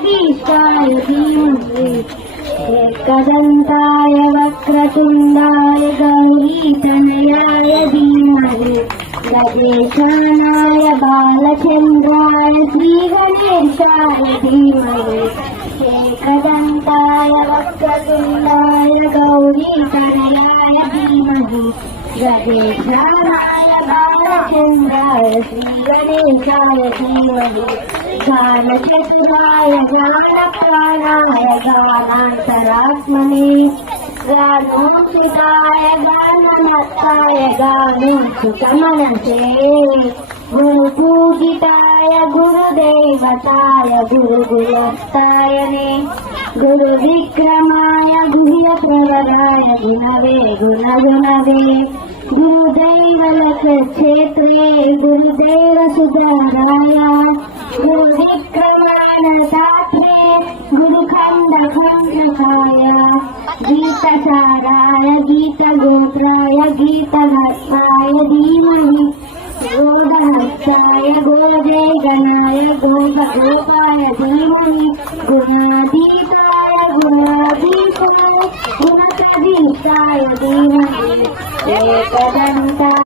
गणाधीशाय धीमहि एकदन्ताय वक्रतुण्डाय गौरीतनयाय धीमहि गजेशानाय बालचन्द्राय श्रीगणेशाय धीमहि एकदन्ताय वक्रतुण्डाय गौरीतनयाय धीमहि गजेशानाय बालचन्द्राय श्रीगणेशाय धीमहि गानचतुराय गानप्राणाय गानान्तरात्मने गानोचिताय गानमत्ताय गानोचितमनसे गुरुपूजिताय गुरुदेवताय गुरुगुणस्थायने गुरुविक्रमाय गुह्यप्रवराय गुणवे गुणगुणवे गुरुदैवलक्षेत्रे गुरुदेव सुधाराय गुरुविक्रमानदात्रे गुरुखण्डखण्डकाय गीतसाराय गीतगोत्राय गीतभक्ताय धीमहि गोधहस्ताय गोजयगणाय गोपगोपाय धीमहि गुणाधीशाय गुणाधीशाय गुणप्रधीशाय धीमहि एकदन्ताय